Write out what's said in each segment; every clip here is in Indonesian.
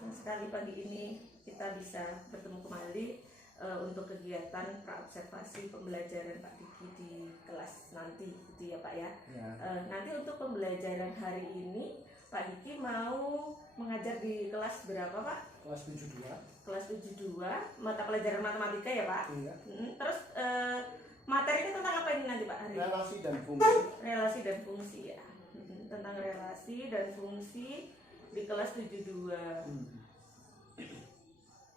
Senang sekali pagi ini kita bisa bertemu kembali untuk kegiatan praobservasi pembelajaran Pak Diki di kelas nanti, gitu ya Pak ya. Nanti untuk pembelajaran hari ini Pak Diki mau mengajar di kelas berapa Pak? Kelas 72. Kelas 72, mata pelajaran matematika ya Pak? Iya. Terus materinya tentang apa ini nanti Pak hari? Relasi dan fungsi. Relasi dan fungsi ya. Tentang relasi dan fungsi di kelas 72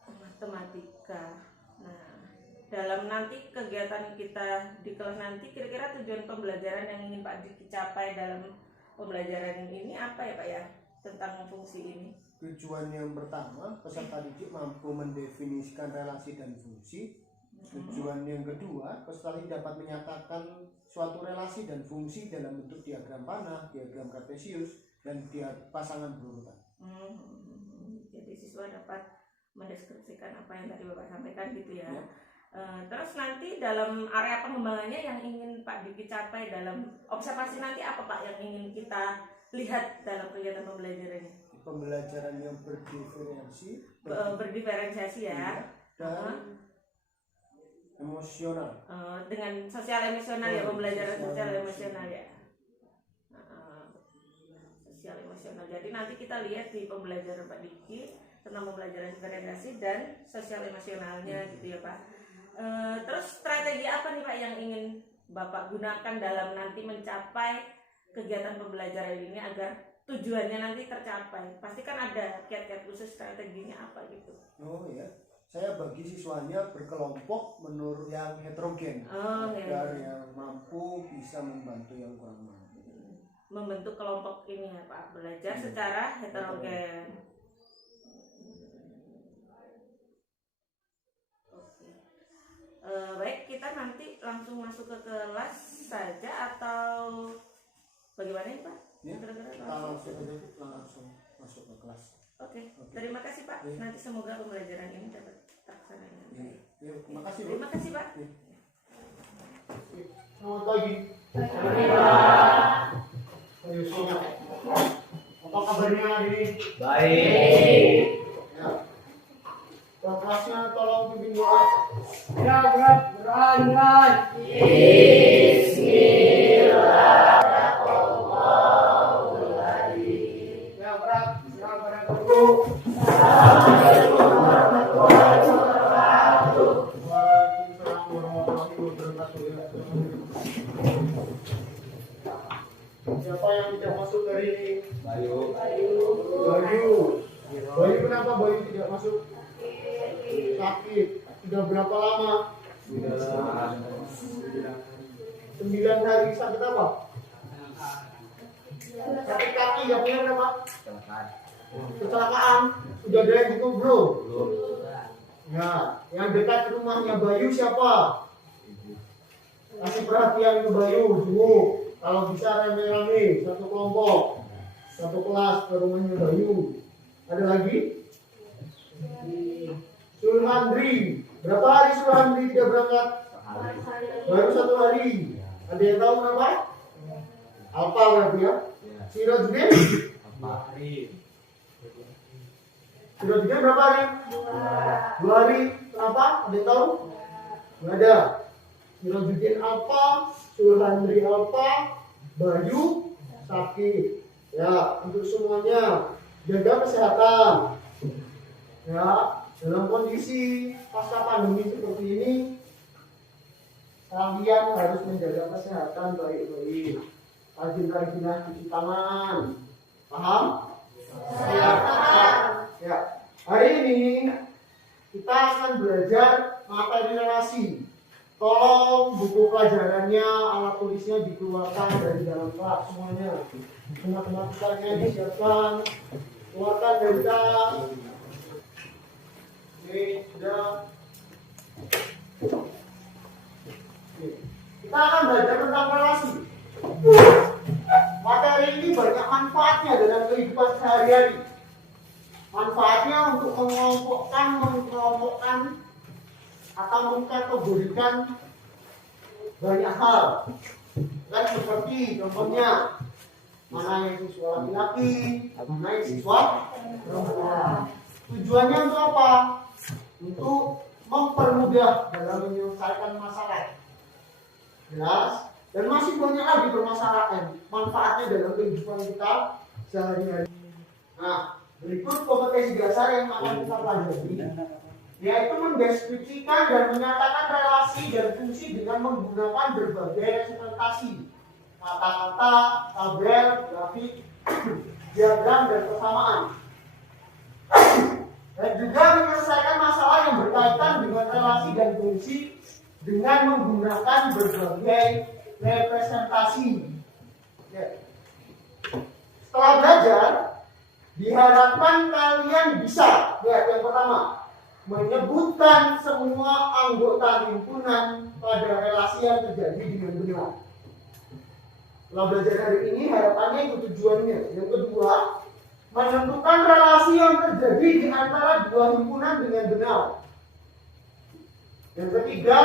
matematika. Nah, dalam nanti kegiatan kita di kelas nanti, kira-kira tujuan pembelajaran yang ingin Pak Diki capai dalam pembelajaran ini apa ya Pak ya, tentang fungsi ini? Tujuan yang pertama, peserta didik mampu mendefinisikan relasi dan fungsi. Tujuan yang kedua, peserta didik dapat menyatakan suatu relasi dan fungsi dalam bentuk diagram panah, diagram kartesius, dan pasangan berurutan. Jadi siswa dapat mendeskripsikan apa yang tadi Bapak sampaikan gitu ya. Terus nanti dalam area pengembangannya yang ingin Pak Diki capai dalam observasi nanti apa Pak yang ingin kita lihat dalam kegiatan pembelajarannya? Pembelajaran yang berdiferensiasi ya, dan emosional. dengan sosial emosional ya, pembelajaran sosial emosional ya. Sosial emosional. Jadi nanti kita lihat di pembelajaran Pak Diki tentang pembelajaran diferensiasi dan sosial emosionalnya gitu ya Pak. Terus strategi apa nih Pak yang ingin Bapak gunakan dalam nanti mencapai kegiatan pembelajaran ini agar tujuannya nanti tercapai? Pasti kan ada kiat-kiat khusus, strateginya apa gitu. Oh ya, saya bagi siswanya berkelompok menurut yang heterogen, agar yang mampu bisa membantu yang kurang mampu. Membentuk kelompok ini ya Pak, belajar secara heterogen. Baik, kita nanti langsung masuk ke kelas saja atau bagaimana nih Pak? Ya, kita langsung masuk ke kelas. Oke. Terima kasih Pak. Ya. Nanti semoga pembelajaran ini dapat terlaksana dengan baik. Ya, terima kasih Bu. Terima kasih Pak. Ya. Selamat pagi. Ayo semangat. Apa kabarnya hari ini? Baik. Ya. Kelasnya tolong pimpin doa. Ya, berat, berangan. Ya, berat. Jangan pada dulu. Waalaikumsalam warahmatullahi wabarakatuh. Siapa yang tidak masuk hari ini? Bayu. Bayu kenapa Bayu tidak masuk? Sakit. Sudah berapa lama? 9 hari. Sakit apa? Sakit kaki. Yang punya berapa? Kecelakaan. Sudah ada yang itu belum? Ya, yang dekat rumahnya Bayu siapa? Kasih perhatian ke Bayu dulu. Kalau bisa rame-rame, satu kelompok, satu kelas ke rumahnya Bayu. Ada lagi? Sulhandri. Berapa hari Sulhandri tidak berangkat? Baru 1 hari. Ada yang tahu kenapa? Alfa berarti ya? Sirojudin? Sirojudin berapa hari? 2 hari. Kenapa? Ada yang tahu? Nggak ada. Sirojudin Alfa, Sulhandri Alfa, Bayu sakit. Ya, untuk semuanya jaga kesehatan. Ya, dalam kondisi pasca pandemi seperti ini, kalian harus menjaga kesehatan baik-baik. Rajin-rajinlah cuci tangan. Paham? Ya. Ya. Hari ini kita akan belajar materi relasi. Tolong buku pelajarannya, alat tulisnya dikeluarkan dari dalam kelas semuanya. Matematikanya disiapkan, keluarkan dari tas. Ini sudah. Kita akan belajar tentang relasi. Materi ini banyak manfaatnya dalam kehidupan sehari-hari. Manfaatnya untuk mengelompokkan atau mengkategorikan banyak hal. Kan seperti contohnya mana yang siswa laki-laki, mana yang siswa perempuan. Tujuannya untuk apa? Untuk mempermudah dalam menyelesaikan masalah. Jelas? Dan masih banyak lagi permasalahan manfaatnya dalam kehidupan kita sehari-hari. Nah, berikut kompetensi dasar yang akan kita pelajari, yaitu mendeskripsikan dan menyatakan relasi dan fungsi dengan menggunakan berbagai representasi, kata-kata, tabel, grafik, diagram, dan persamaan. Dan juga menyelesaikan masalah yang berkaitan dengan relasi dan fungsi dengan menggunakan berbagai representasi. Ya. Setelah belajar, diharapkan kalian bisa, ya, yang pertama, menyebutkan semua anggota himpunan pada relasi yang terjadi dengan benar. Setelah belajar hari ini, harapannya itu tujuannya. Yang kedua, menentukan relasi yang terjadi di antara dua himpunan dengan benar. Yang ketiga,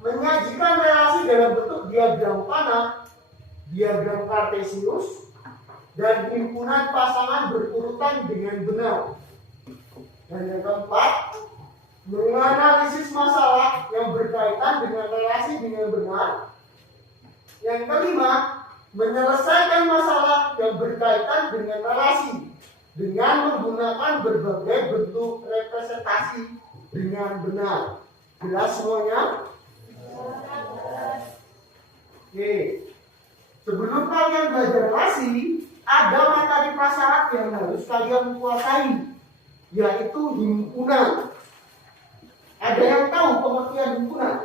menyajikan relasi dalam bentuk diagram panah, diagram kartesius, dan himpunan pasangan berurutan dengan benar. Dan yang keempat, menganalisis masalah yang berkaitan dengan relasi dengan benar. Yang kelima, menyelesaikan masalah yang berkaitan dengan relasi dengan menggunakan berbagai bentuk representasi dengan benar. Jelas semuanya? Oke. Sebelum kalian belajar relasi, ada materi prasyarat yang harus kalian kuasai, yaitu himpunan. Ada yang tahu pengertian himpunan?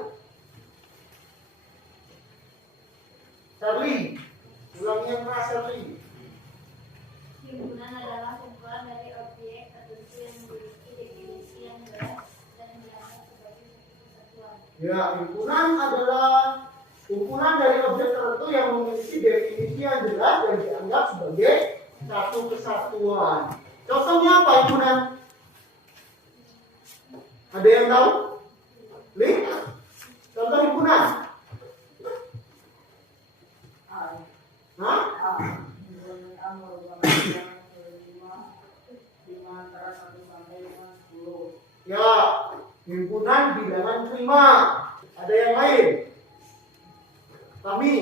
Charlie, ulangi yang keras, Charlie. Himpunan adalah kumpulan dari objek tertentu yang memiliki definisi yang jelas dan dianggap sebagai suatu kesatuan. Ya, himpunan adalah kumpulan dari objek tertentu yang memiliki definisi yang jelas dan dianggap sebagai satu kesatuan. Contohnya apa himpunan? Ada yang tahu? Link? Contoh himpunan? Hah? Ya, himpunan bilangan prima. Ada yang lain? Kami.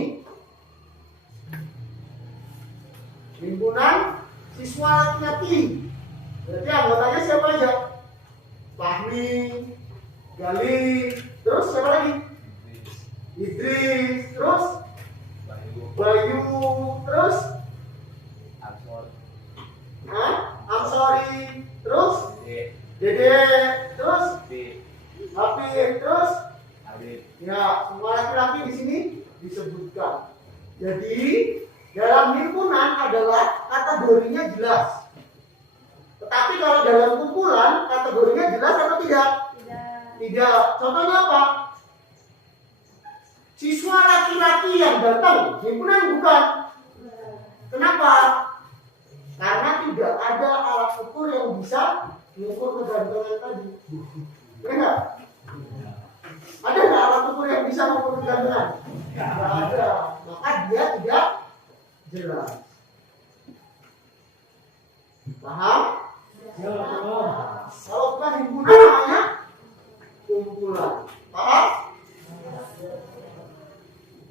Himpunan siswa laki-laki. Berarti anggotanya siapa aja? Fahmi, Gali, terus siapa lagi? Idris, terus Bayu, terus Amsori, terus Dede, terus Hafid, terus ya, semua laki-laki di sini disebutkan. Jadi dalam himpunan adalah kategorinya jelas. Tetapi kalau dalam kumpulan kategorinya jelas atau tidak? Tidak. Contohnya apa? Siswa laki-laki yang datang himpunan bukan. Kenapa? Karena tidak ada alat ukur yang bisa mengukur kegantengan tadi. Benar? Ada nggak alat ukur yang bisa mengukur kegantengan? Tidak ada. Maka dia tidak jelas. Paham? Kalau bukan himpunan namanya kumpulan. Paham?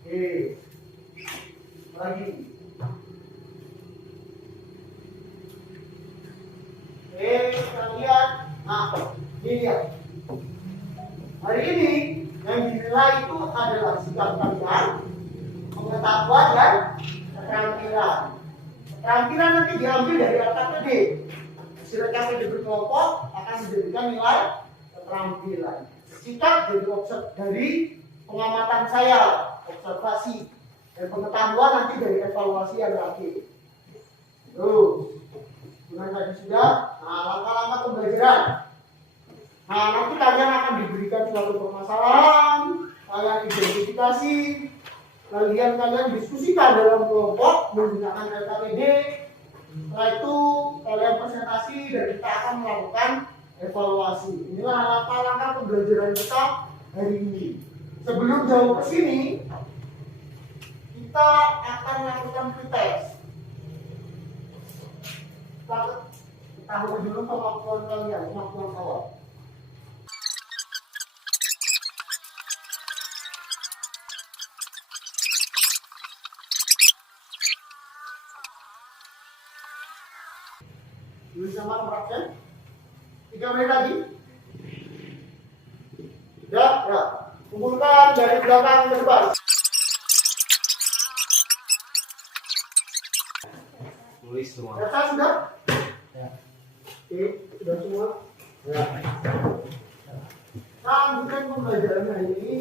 Oke. Lagi. Kita lihat. Nah, ini dia. Hari ini yang dinilai itu adalah sikap kalian, pengetahuan dan keterampilan. Keterampilan nanti diambil dari LKPD. Hasil LKPD berkelompok akan dijadikan nilai keterampilan. Sikap jadi dari pengamatan saya, observasi, dan pengetahuan nanti dari evaluasi yang terakhir. Terus, dengan tadi sudah, nah langkah-langkah pembelajaran. Nah, nanti kalian akan diberikan suatu permasalahan, kalian identifikasi, kalian diskusikan dalam kelompok menggunakan LKPD. Setelah itu kalian presentasi dan kita akan melakukan evaluasi. Inilah langkah-langkah pembelajaran kita hari ini. Sebelum jauh ke sini, kita akan melakukan pretest. Kita ketahui dulu kemampuan kalian, kemampuan kawan. Tulis sama praktek. 3 menit lagi. Ya. Kumpulkan dari belakang ke depan. Tulis semua. Data sudah? Ya. Oke, sudah semua. Ya. Lanjutkan pembelajaran hari ini.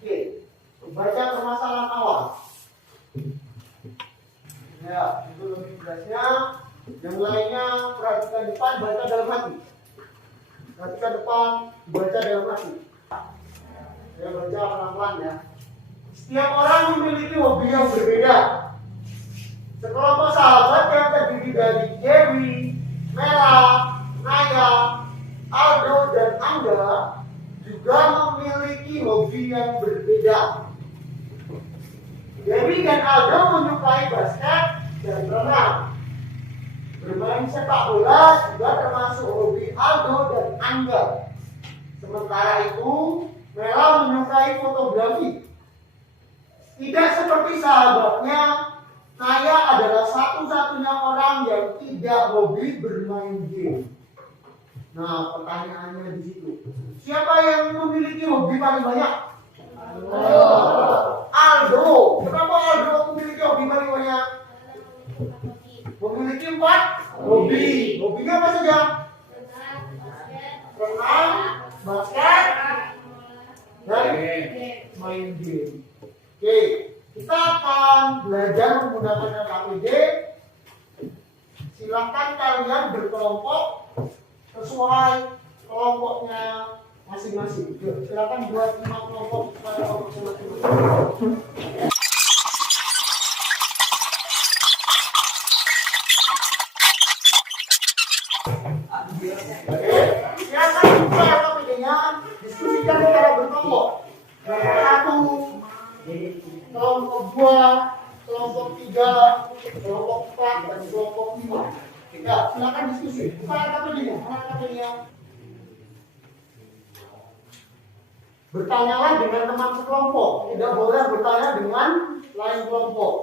Oke, baca permasalahan awal. Ya, itu lebih jelasnya. Yang lainnya perhatikan depan, baca dalam hati. Perhatikan depan, baca dalam hati. Saya baca pelan-pelan ya. Setiap orang memiliki hobi yang berbeda. Sekelompok sahabat yang terdiri dari Dewi, Mela, Naya, Aldo, dan Angga juga memiliki hobi yang berbeda. Dewi dan Aldo menyukai basket dan renang. Bermain sepak bola juga termasuk hobi Aldo dan Angga. Sementara itu, Mela menyukai fotografi. Tidak seperti sahabatnya, Naya adalah satu-satunya orang yang tidak hobi bermain game. Nah, pertanyaannya di situ. Siapa yang memiliki hobi paling banyak? Aldo. Kenapa Aldo memiliki hobi paling banyak? Memiliki 4 hobi. Hobinya apa saja? Renang, basket, dan main game. Oke, kita akan belajar menggunakan KPD. Silakan kalian berkelompok sesuai kelompoknya masing-masing. Silakan buat 5 kelompok pada kelompoknya masing-masing. Silakan buka KPD-nya, diskusikan secara berkelompok. Kelompok 1, kelompok 2, kelompok 3, kelompok 4, dan kelompok 5. Ya, silakan diskusi. Buka KPD-nya, mana KPD-nya? Bertanyalah dengan teman sekelompok, tidak boleh bertanya dengan lain kelompok.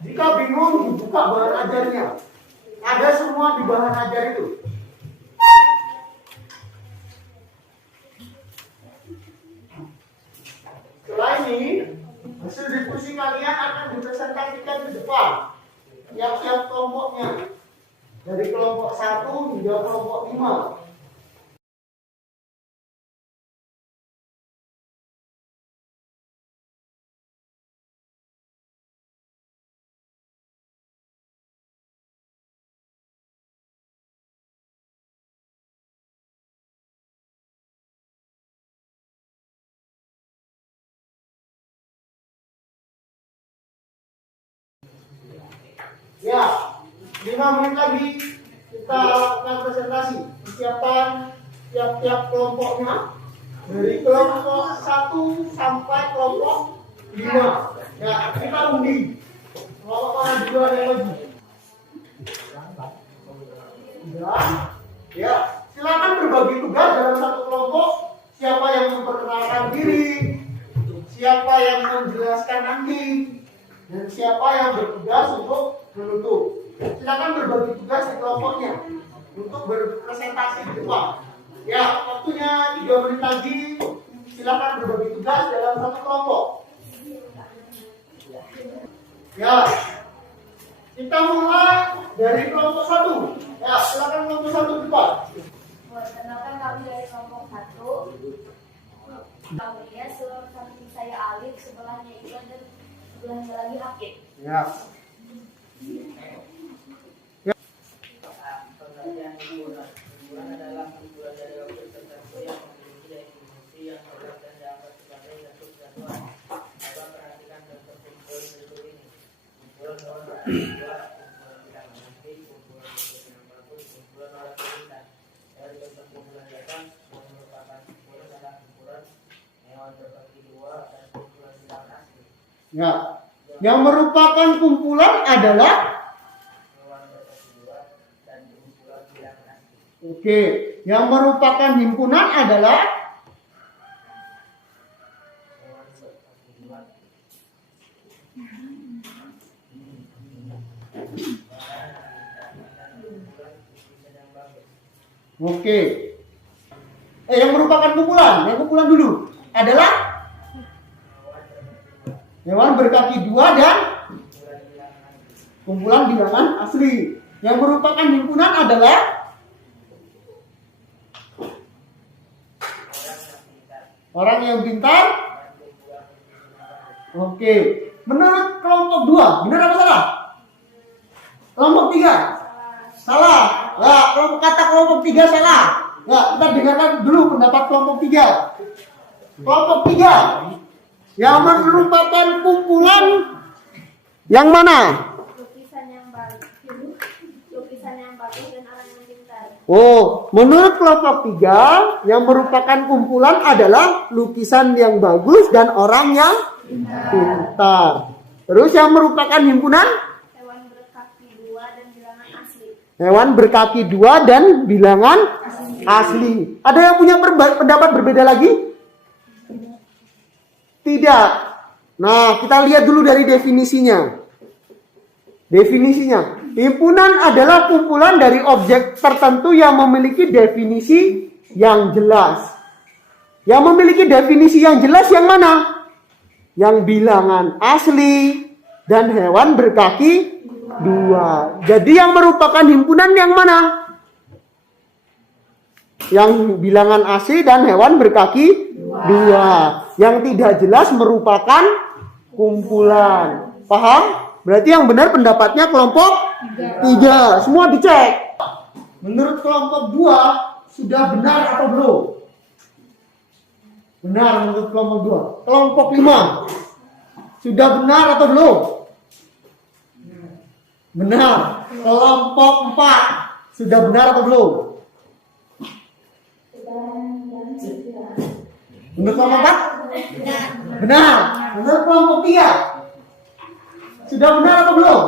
Jika bingung, dibuka bahan ajarnya. Ada semua di bahan ajar itu. Setelah ini, hasil diskusi kalian akan dipresentasikan ke depan. Tiap-tiap kelompoknya. Dari kelompok 1 hingga kelompok 5. Ya, 5 menit lagi kita lakukan presentasi. Persiapan tiap-tiap kelompoknya dari kelompok 1 sampai kelompok 5. Ya, kita undi. Kelompok mana dulu ada yang lagi? Ya, silakan berbagi tugas dalam satu kelompok. Siapa yang memperkenalkan diri, siapa yang menjelaskan nanti, dan siapa yang bertugas untuk menutup. Silakan berbagi tugas di kelompoknya untuk berpresentasi di depan. Ya, waktunya 3 menit lagi. Silakan berbagi tugas dalam satu kelompok. Ya, kita mulai dari kelompok 1. Ya, silakan kelompok 1 di depan. Perkenalkan kami dari kelompok 1. Kami ya, samping saya Alif, sebelahnya Iwan dan sebelahnya lagi Hakib. Ya. Pengertian hiburan adalah hiburan dari objek tertentu yang memiliki definisi yang jelas dan dapat sebagai bentuk jadwal. Coba perhatikan bentuk kumpulan berikut ini. Kumpulan orang kumpulan tidak mengerti, kumpulan yang bagus, kumpulan orang pintar. Dari bentuk kumpulan datang yang merupakan kumpulan adalah kumpulan hewan berbagi 2 dan kumpulan tidak asli. Ya. Yang merupakan kumpulan adalah hewan berkaki dua dan kumpulan bilangan asli. oke. Yang merupakan himpunan adalah Hewan berkaki dua. oke. Yang merupakan kumpulan, yang kumpulan dulu adalah hewan berkaki dua dan kumpulan bilangan asli. Yang merupakan himpunan adalah orang yang pintar. Oke. Menurut kelompok 2, benar apa salah? Kelompok 3? Salah. Ya, kata kelompok 3 salah. Ya, kita dengarkan dulu pendapat kelompok 3. Kelompok 3 yang merupakan kumpulan yang mana? Lukisan yang bagus, lukisan yang bagus dan orang yang pintar. Oh, menurut kelompok 3 yang merupakan kumpulan adalah lukisan yang bagus dan orang yang pintar. Terus yang merupakan himpunan? Hewan berkaki dua dan bilangan asli. Hewan berkaki 2 dan bilangan asli. Ada yang punya pendapat berbeda lagi? Tidak. Nah, kita lihat dulu dari definisinya. Definisinya, himpunan adalah kumpulan dari objek tertentu yang memiliki definisi yang jelas. Yang memiliki definisi yang jelas yang mana? Yang bilangan asli dan hewan berkaki 2. Jadi yang merupakan himpunan yang mana? Yang bilangan asli dan hewan berkaki 2. Yang tidak jelas merupakan kumpulan. Paham? Berarti yang benar pendapatnya kelompok 3. Semua dicek. Menurut kelompok 2 sudah benar atau belum? Benar menurut kelompok 2. Kelompok 5 sudah benar atau belum? Benar. Kelompok 4 sudah benar atau belum? Menurut kelompok 4? Benar. Menurut kelompok 3 sudah benar atau belum?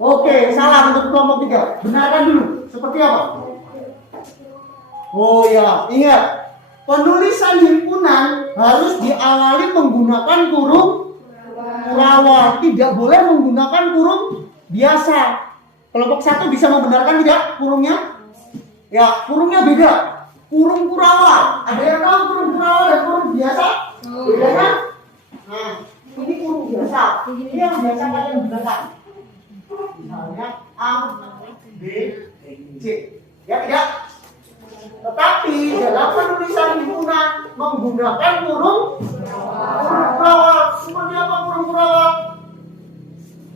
Oke, salah menurut kelompok 3. Benarkan dulu. Seperti apa? Oh ya, ingat. Penulisan himpunan harus diawali menggunakan kurung kurawal. Tidak boleh menggunakan kurung biasa. Kelompok 1 bisa membenarkan tidak kurungnya? Ya, kurungnya beda. Kurung kurawal. Ada yang tahu kurung kurawal dan kurung biasa? Bedanya? Nah, ini kurung biasa. Ini yang biasa kalian gunakan. Misalnya A, B, C. Ya tidak? Tetapi dalam penulisan himpunan menggunakan kurung kurawal. Seperti apa kurung kurawal?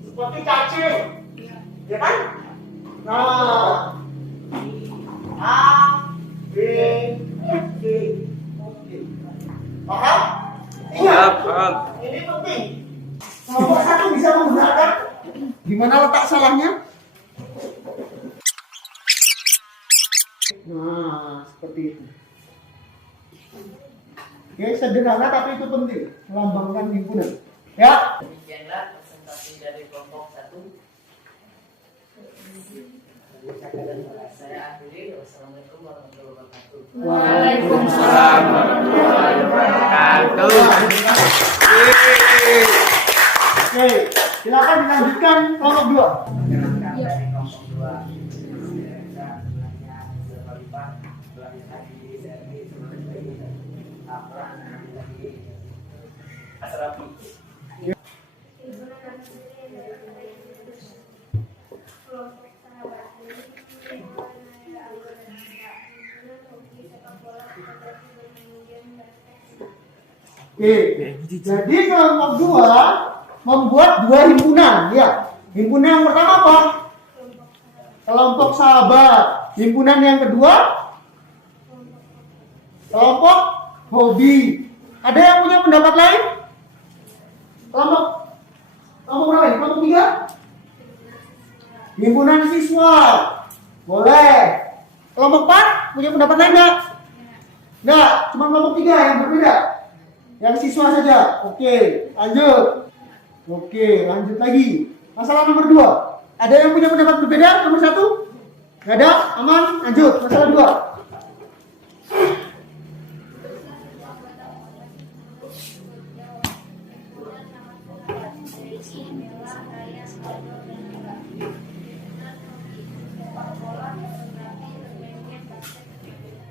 Seperti cacing. Ya kan? Nah, A, B, C. Oke. Paham? Ingat. Ini penting. Kelompok 1 bisa menggunakan. Gimana letak salahnya? Nah, seperti itu. Oke, sederhana tapi itu penting. Melambangkan himpunan. Ya. Demikianlah presentasi dari kelompok 1. Saya akhiri. Wassalamualaikum warahmatullahi wabarakatuh. Waalaikumsalam warahmatullahi wabarakatuh. Oke, silakan dilanjutkan kelompok 2. Menjelaskan dari kelompok 2. Saya sebenarnya berlipat lagi dari apa lagi Asrafi. Himpunan asli adalah kelompok sahabat ini mengenai anggota himpunan hobi sepak bola fotografi berkemudian berteknik. Oke, jadi kelompok 2 membuat 2 himpunan, ya. Himpunan yang pertama apa? Kelompok sahabat. Himpunan yang kedua? Kelompok hobi. Ada yang punya pendapat lain? Kelompok berapa ini? Kelompok 3? Himpunan siswa. Boleh. Kelompok 4 punya pendapat lain enggak? Enggak, cuma kelompok 3 yang berbeda. Yang siswa saja. Oke, lanjut. Oke, lanjut lagi. Masalah nomor 2. Ada yang punya pendapat berbeda? Nomor 1? Nggak ada? Aman? Lanjut. Masalah 2.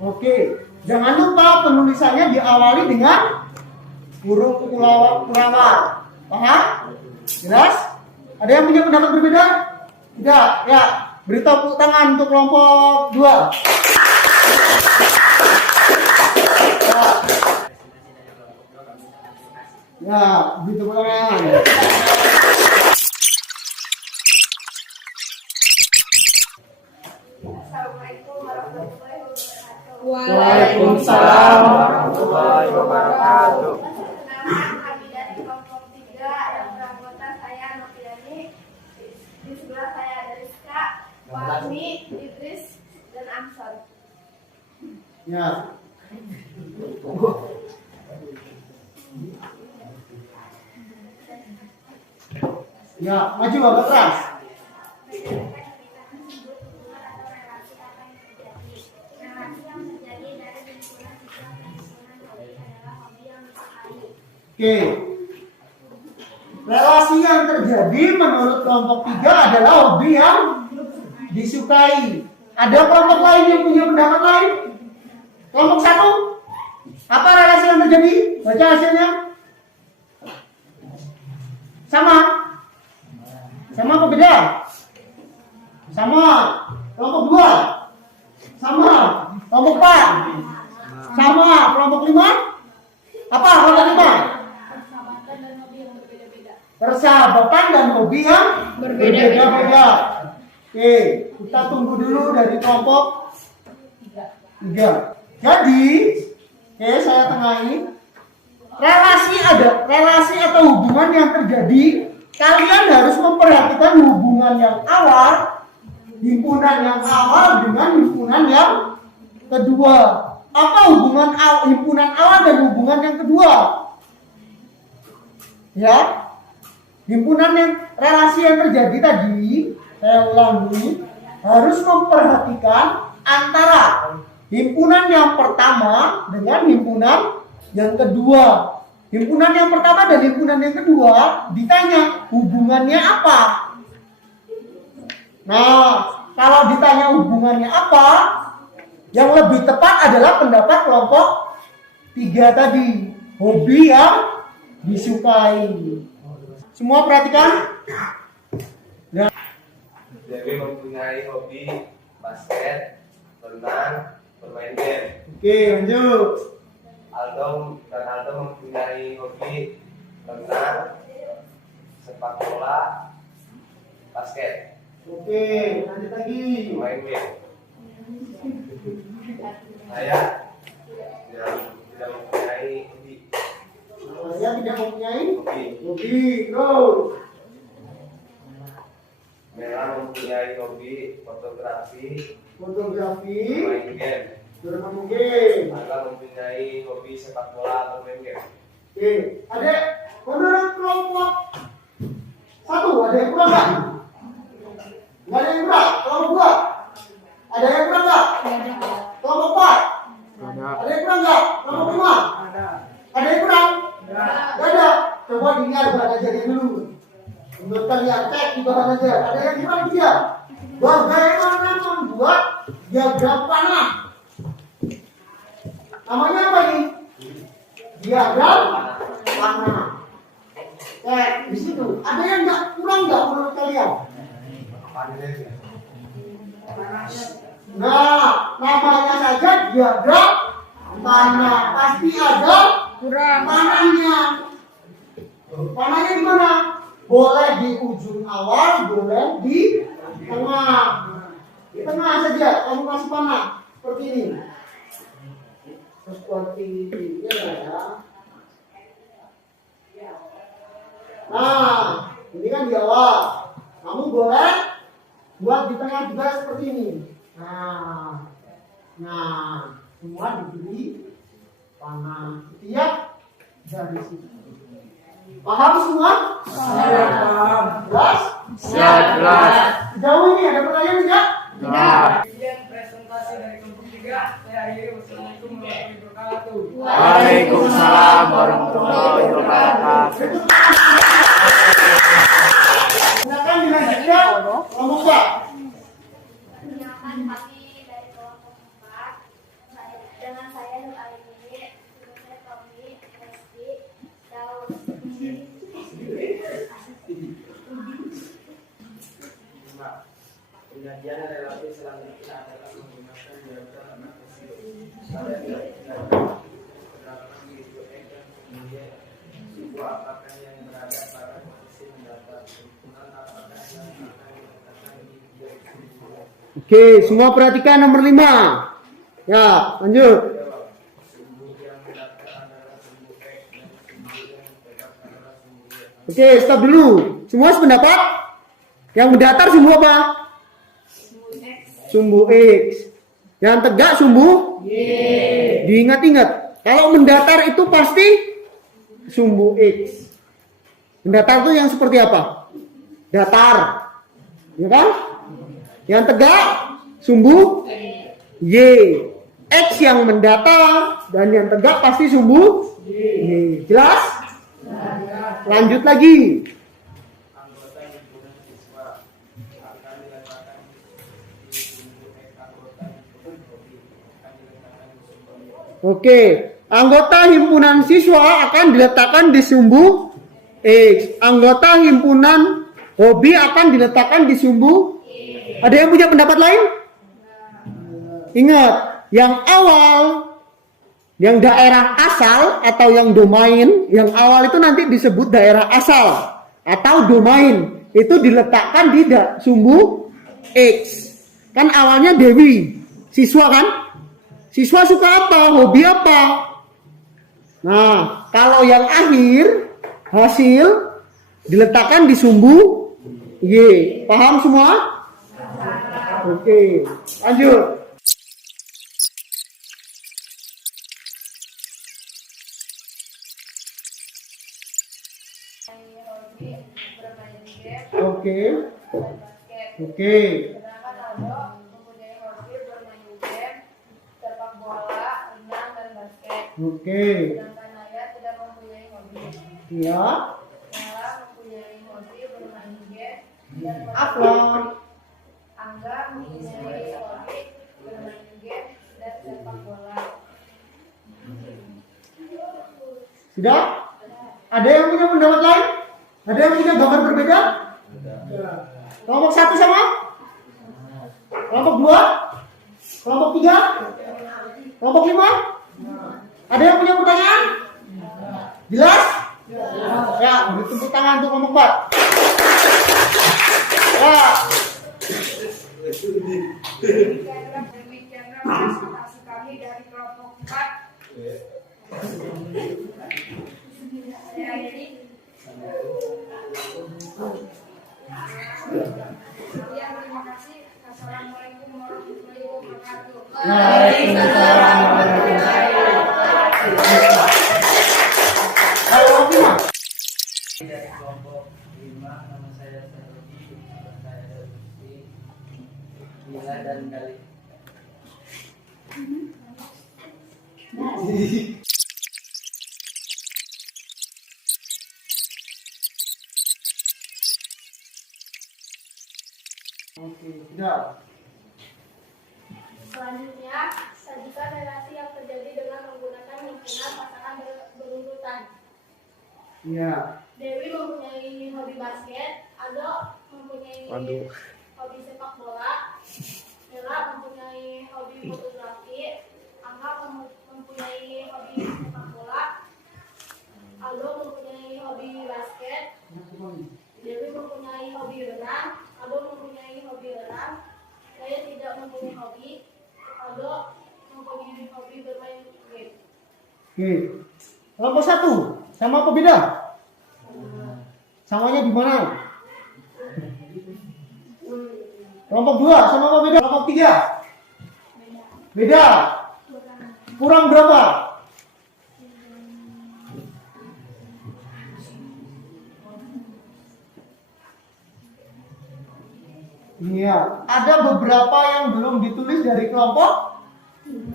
Oke, jangan lupa penulisannya diawali dengan huruf kurawal. Paham? Jelas? Ada yang punya pendapat berbeda? Tidak? Ya, beri tepuk tangan untuk kelompok 2. Ya, beri tepuk tangan. Assalamualaikum warahmatullahi wabarakatuh. Waalaikumsalam warahmatullahi wabarakatuh. Perkenalkan, kami dari kelompok 3 yang beranggota saya Noviani. Di sebelah saya ada Rizka, Fahmi, Idris, dan Amsal. Ya. Ya, maju agak keras. Oke. Relasi yang terjadi menurut kelompok 3 adalah hobi yang disukai. Ada kelompok lain yang punya pendapat lain? Kelompok 1? Apa relasi yang terjadi? Baca hasilnya. Sama? Sama apa beda? Sama. Kelompok 2? Sama. Kelompok 4? Sama. Kelompok 5? Apa kelompok 5? Persahabatan dan hobi yang berbeda-beda. Oke, kita tunggu dulu dari kelompok 3. Jadi, oke, saya tengahi. Relasi atau hubungan yang terjadi, kalian harus memperhatikan hubungan yang awal, himpunan yang awal dengan himpunan yang kedua. Apa hubungan himpunan awal dan hubungan yang kedua? Ya, himpunan yang relasi yang terjadi tadi, saya ulangi, harus memperhatikan antara himpunan yang pertama dengan himpunan yang kedua. Himpunan yang pertama dan himpunan yang kedua ditanya hubungannya apa. Nah, kalau ditanya hubungannya apa, yang lebih tepat adalah pendapat kelompok 3 tadi. Hobi yang disukai. Semua perhatikan. Ya. Jadi mempunyai hobi basket, berenang, bermain game. Oke, lanjut. Aldo mempunyai hobi berenang, sepak bola, basket, Oke, lanjut lagi. bermain game. Saya tidak mempunyai hobi. Saya tidak mempunyai Hobi. hobi. Terus. Mela mempunyai hobi fotografi, Fotografi. bermain game. Bermain game. Alga mempunyai hobi sepak bola, bermain game. Oke, adek, menurut kelompok 1 ada yang kurang nggak? Nggak ada yang kurang. Kelompok 2 ada yang kurang nggak? Kelompok 4 ada yang kurang nggak? Kelompok 5 ada yang kurang? Nggak ada. Coba dilihat bahan ajarnya dulu. Untuk kalian cek di bahan ajar. Ada yang kurang tidak? Bagaimana membuat diagram panah? Namanya apa ini? Diagram panah. Cek di situ. Ada yang nggak kurang nggak menurut kalian? Nah, namanya saja diagram panah. Pasti ada panahnya. Panahnya di mana? Boleh di ujung awal, boleh di tengah. Di tengah saja kamu kasih panah seperti ini. Seperti ini ya. Nah, ini kan di awal. Kamu boleh buat di tengah juga seperti ini. Nah, semua diberi panah. Setiap Dari situ. Paham semua? Paham. Jelas? Jelas. Jauh ini ada pertanyaan tidak? Sekian presentasi dari kelompok 3. Saya akhiri. Wassalamualaikum warahmatullahi wabarakatuh. Waalaikumsalam warahmatullahi wabarakatuh. Silakan dilanjutkan kelompok 4. Perkenalkan kami dari kelompok 4. Dengan saya Nur Aini, guru saya Tommy, Resti, Daud. Penyajian relatif selanjutnya adalah menggunakan diagram analisis pada gerakan gitu X dan kemudian sebuah apakah yang berada pada posisi mendatar dan apakah yang akan diletakkan di Oke, semua perhatikan nomor 5. Ya, lanjut. sumbu yang mendatar adalah sumbu X dan sumbu yang tegak adalah sumbu Y. Oke, stop dulu. Semua sependapat? Yang mendatar sumbu apa? Sumbu X. Yang tegak sumbu Y. Diingat-ingat, kalau mendatar itu pasti sumbu X. Mendatar itu yang seperti apa? Datar. Ya kan? Yang tegak sumbu Y. X yang mendatar dan yang tegak pasti sumbu Y. Jelas? Lanjut lagi. Anggota himpunan siswa akan diletakkan di sumbu X. Anggota himpunan hobi akan diletakkan di sumbu Y. Oke, anggota himpunan siswa akan diletakkan di sumbu X. Anggota himpunan hobi akan diletakkan di sumbu. Ada yang punya pendapat lain? Ingat, yang awal, yang daerah asal atau yang domain, yang awal itu nanti disebut daerah asal atau domain. Itu diletakkan di sumbu X. Kan awalnya Dewi, siswa kan? Siswa suka apa? Hobi apa? Nah, kalau yang akhir, hasil, diletakkan di sumbu Y. Paham semua? Oke, lanjut. Hobi bermain game, Oke, main basket. oke, Sedangkan Aldo mempunyai hobi bermain game, sepak bola, renang, dan basket. oke. Sedangkan Naya tidak mempunyai hobi. Ya, Nala mempunyai hobi bermain game dan Aflan. Angga mempunyai hobi bermain game dan sepak bola. Sudah? Ada yang punya pendapat lain? Ada yang punya gambar berbeda? Kelompok 1 sama? Kelompok 2? Kelompok 3? Kelompok 5? Ada yang punya pertanyaan? Jelas? Ya, beri tepuk tangan untuk kelompok 4. Ya. Demikianlah presentasi kami dari kelompok 4. Saya akhiri. Ya, terima kasih. Assalamualaikum warahmatullahi wabarakatuh. Waalaikumsalam warahmatullahi wabarakatuh. Kelompok 5. Dari kelompok 5, nama saya Sarodi, nama saya Rusti, Mila dan Kali. Oke, sudah. Selanjutnya, sajikan relasi yang terjadi dengan menggunakan himpunan pasangan berurutan. Iya. Dewi mempunyai hobi basket, Aldo mempunyai hobi sepak bola, Ella mempunyai hobi fotografi, Angga mempunyai hobi sepak bola, Aldo mempunyai hobi basket, Dewi mempunyai hobi renang, Aldo mempunyai hobi renang, saya tidak mempunyai hobi, Aldo mempunyai hobi bermain game. Oke. Kelompok 1 sama apa beda? Samanya di mana? Kelompok 2 sama apa beda? Kelompok 3? Beda. Kurang berapa? Iya, ada beberapa yang belum ditulis dari kelompok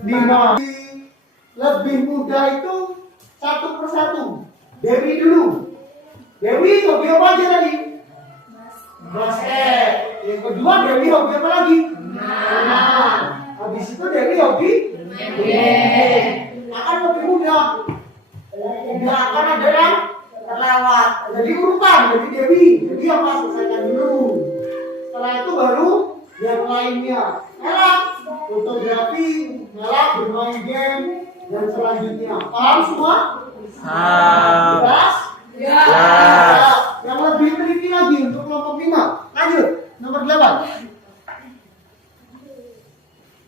5. Lebih mudah itu satu persatu. Dewi dulu. Dewi hobi apa aja tadi? Basket. Yang kedua Dewi hobi apa lagi? Nah, habis itu Dewi hobi akan lebih mudah. Nggak akan ada yang terlewat. Jadi urutan. Jadi Dewi yang harus selesaikan dulu. Setelah itu baru yang lainnya. Ngelak fotografi, ngelak bermain game, dan selanjutnya. Paham semua? Jelas? Ya. Yang lebih teliti lagi untuk kelompok 5. Lanjut, nomor 8.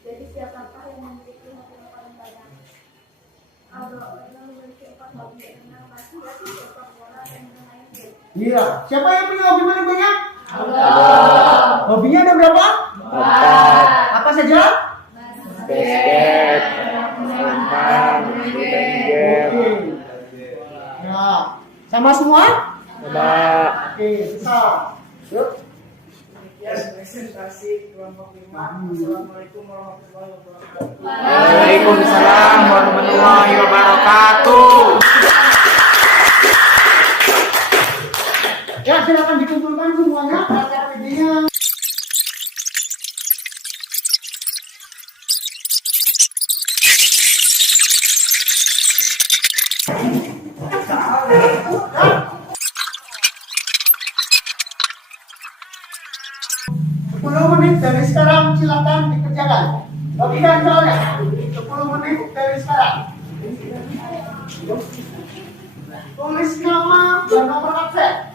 Jadi siapakah yang memiliki hobi yang paling banyak? Aldo yang memiliki 4 hobi yang pasti yaitu sepak bola dan bermain game. Iya, siapa yang punya hobi paling banyak? Hobinya ada berapa? 4. Apa saja? Basket, renang, main game, Ya, sama semua? sama Oke, bisa. Yuk. Ya, presentasi kelompok 5. Assalamualaikum warahmatullahi wabarakatuh. Waalaikumsalam warahmatullahi wabarakatuh. Ya, silakan dikumpulkan semuanya pacar PD-nya. Menit dari sekarang silakan dikerjakan. Bagikan soalnya 10 menit dari sekarang. Tulis nama dan nomor absen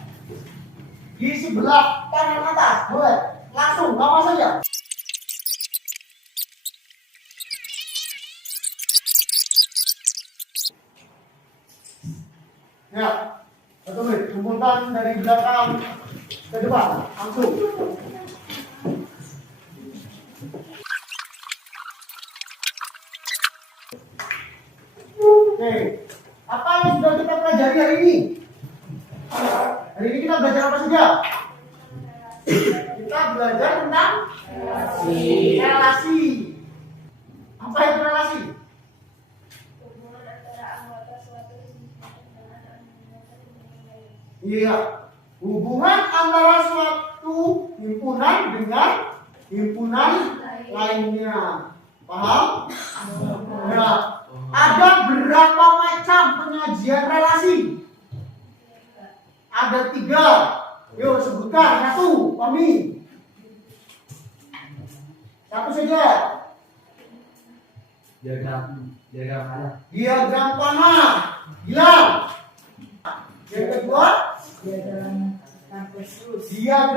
di sebelah kanan atas. Boleh langsung nama saja. Ya, 1 menit. Kumpulkan dari belakang ke depan langsung. Oke, apa yang sudah kita pelajari hari ini? Hari ini kita belajar apa saja? Kita belajar tentang relasi. Apa itu relasi? Hubungan antara anggota suatu himpunan dan anggota lain. Iya, hubungan antara suatu himpunan dengan himpunan lainnya. Paham? Ya. Ada berapa macam penyajian relasi? Ada 3. Yuk sebutkan 1, Pami. 1 saja. Diagram panah. Gilang. Yang kedua, diagram kartesius. Yang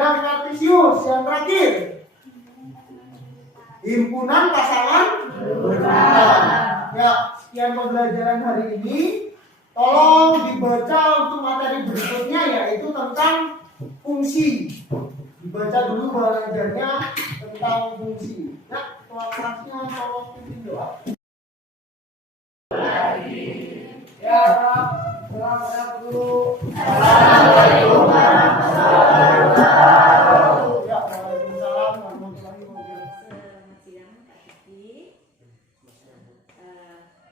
terakhir, himpunan pasangan. Ya, sekian pembelajaran hari ini. Tolong dibaca untuk materi berikutnya, yaitu tentang fungsi. Dibaca dulu belajarnya tentang fungsi. Ya, kelasnya tolong pimpin doa. Ya, selamat dulu. Assalamualaikum warahmatullahi wabarakatuh. Ya, waalaikumsalam warahmatullahi wabarakatuh. Selamat siang Pak Diki.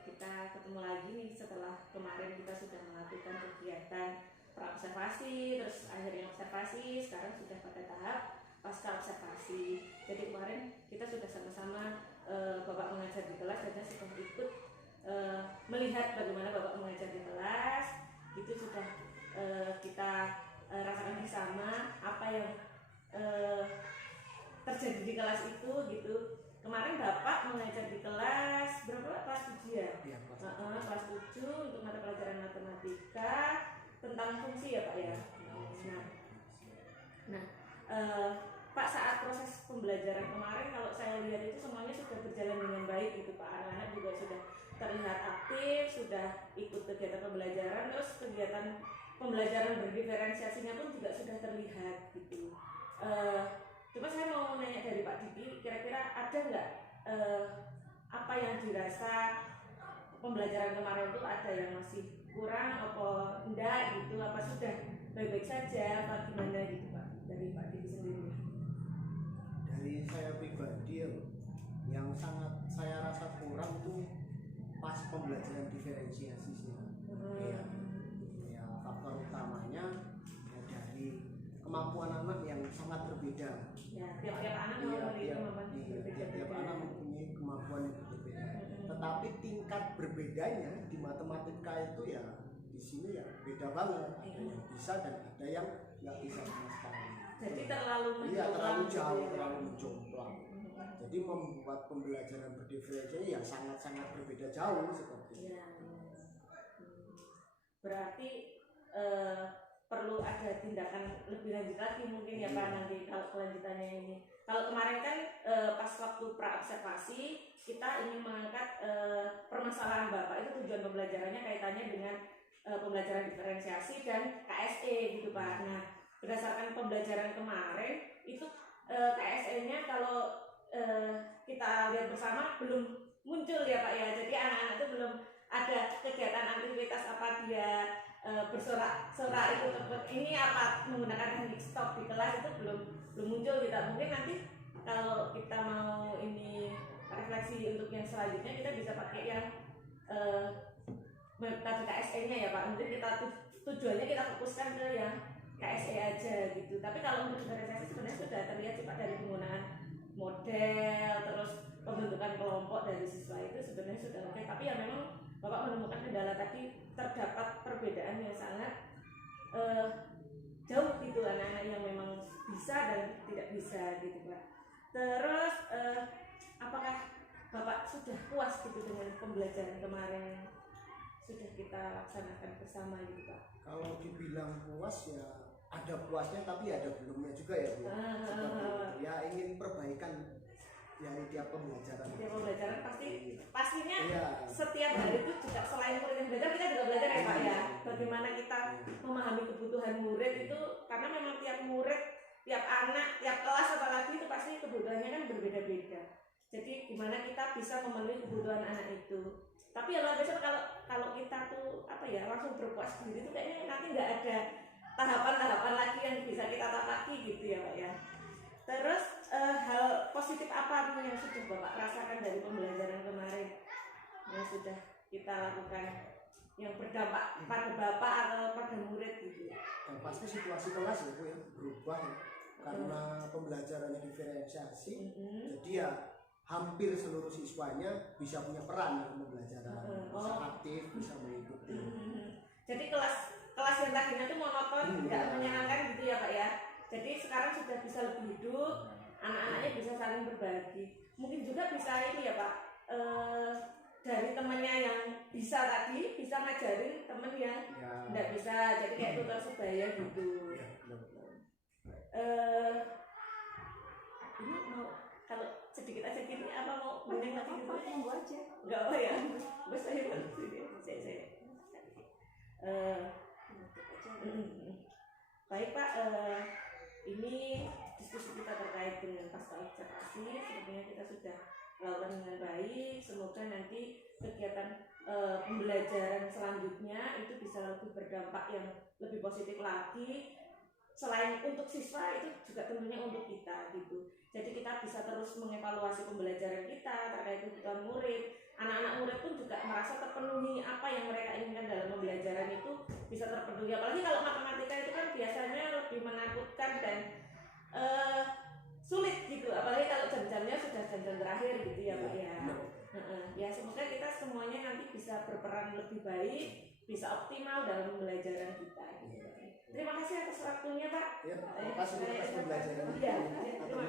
Kita ketemu lagi nih setelah kemarin kita sudah melakukan kegiatan praobservasi, terus akhirnya observasi, sekarang sudah pada tahap pasca observasi. Jadi kemarin kita sudah sama-sama Bapak mengajar di kelas dan saya sudah ikut melihat bagaimana Bapak mengajar di kelas. Itu sudah kita rasakan bersama apa yang terjadi di kelas itu gitu. Kemarin Bapak mengajar di kelas berapa? Kelas 7 ya? Kelas 7 untuk mata pelajaran matematika tentang fungsi ya Pak ya. Nah, Pak, saat proses pembelajaran kemarin kalau saya lihat itu semuanya sudah berjalan dengan baik gitu Pak. Anak-anak juga sudah terlihat aktif, sudah ikut kegiatan pembelajaran, terus kegiatan pembelajaran berdiferensiasinya pun juga sudah terlihat gitu. Cuma saya mau nanya dari Pak Diki, kira-kira ada nggak apa yang dirasa pembelajaran kemarin itu ada yang masih kurang apa enggak gitu, apa sudah baik-baik saja apa gimana gitu Pak, dari Pak Diki sendiri? pribadi ya, yang sangat saya rasa kurang tuh pas pembelajaran diferensiasi sih. Ya, ya faktor utamanya ya dari kemampuan anak yang sangat berbeda. Ya, tiap-tiap anak mempunyai kemampuan Tiap anak mempunyai kemampuan yang berbeda. Tetapi tingkat berbedanya di matematika itu ya di sini ya beda banget. Ada yang bisa dan ada yang nggak bisa sama sekali. Jadi terlalu terlalu jauh, gitu ya. terlalu menjomplang. Jadi membuat pembelajaran berdiferensiasi yang sangat-sangat berbeda jauh seperti itu. Ya. Berarti perlu ada tindakan lebih lanjut lagi mungkin ya Pak nanti kalau kelanjutannya ini. Kalau kemarin kan pas waktu pra-observasi kita ingin mengangkat permasalahan Bapak itu tujuan pembelajarannya kaitannya dengan pembelajaran diferensiasi dan KSE gitu Pak. Nah berdasarkan pembelajaran kemarin itu KSE-nya kalau kita lihat bersama belum muncul ya Pak ya. Jadi anak-anak itu belum ada kegiatan aktivitas apa dia bersorak-sorak itu ini apa menggunakan teknik stop di kelas itu belum muncul gitu. Mungkin nanti kalau kita mau ini refleksi untuk yang selanjutnya kita bisa pakai yang metode KSE-nya ya Pak. Mungkin kita tujuannya kita fokuskan ke yang KSE aja gitu. Tapi kalau untuk diferensiasi sebenarnya sudah terlihat Pak dari penggunaan model terus pembentukan kelompok dari siswa itu sebenarnya sudah oke. Tapi ya memang Bapak menemukan kendala tadi terdapat perbedaan yang sangat jauh gitu anak-anak yang memang bisa dan tidak bisa gitu Pak. Terus apakah Bapak sudah puas gitu dengan pembelajaran kemarin sudah kita laksanakan bersama gitu Pak? Kalau dibilang puas ya ada puasnya tapi ada belumnya juga ya Bu. Seperti itu. Ya ingin perbaikan ya tiap pembelajaran. Tiap pembelajaran pastinya Iya. setiap hari itu juga selain murid yang belajar kita juga belajar ya Pak ya. Bagaimana kita memahami kebutuhan murid itu karena memang tiap murid, tiap anak, tiap kelas apalagi itu pasti kebutuhannya kan berbeda-beda. Jadi gimana kita bisa memenuhi kebutuhan anak itu. Tapi ya luar biasa kalau kita tuh apa ya langsung berpuas diri itu kayaknya nanti nggak ada tahapan-tahapan lagi yang bisa kita tapaki gitu ya Pak ya. Terus hal positif apa yang sudah Bapak rasakan dari pembelajaran kemarin yang sudah kita lakukan yang berdampak pada Bapak atau pada murid gitu ya? Yang pasti situasi kelas ya Bu ya berubah ya. Karena pembelajarannya diferensiasi, jadi ya hampir seluruh siswanya bisa punya peran dalam pembelajaran, bisa aktif, bisa mengikuti. Jadi kelas yang tadinya itu monoton, tidak menyenangkan gitu ya Pak ya. Jadi sekarang sudah bisa lebih hidup, anak-anaknya bisa saling berbagi. Mungkin juga bisa ini ya Pak, dari temannya yang bisa tadi bisa ngajarin teman yang tidak bisa. Jadi kayak tutor sebaya gitu. Ini mau kalau sedikit aja gini apa mau mending lagi gitu tunggu aja nggak apa ya bos saya bantu saya baik Pak ini diskusi kita terkait dengan pasca observasi sebenarnya kita sudah lakukan dengan baik. Semoga nanti kegiatan pembelajaran selanjutnya itu bisa lebih berdampak yang lebih positif lagi. Selain untuk siswa itu juga tentunya untuk kita gitu. Jadi kita bisa terus mengevaluasi pembelajaran kita terkait kebutuhan murid. Anak-anak murid pun juga merasa terpenuhi apa yang mereka inginkan dalam pembelajaran itu bisa terpenuhi. Apalagi kalau matematika itu kan biasanya lebih menakutkan dan sulit gitu. Apalagi kalau jam-jamnya sudah jam-jam terakhir gitu ya Pak ya. Ya semoga kita semuanya nanti bisa berperan lebih baik, bisa optimal dalam pembelajaran kita gitu. Terima kasih atas waktunya Pak. Ya, terima kasih atas pembelajaran. Iya, terima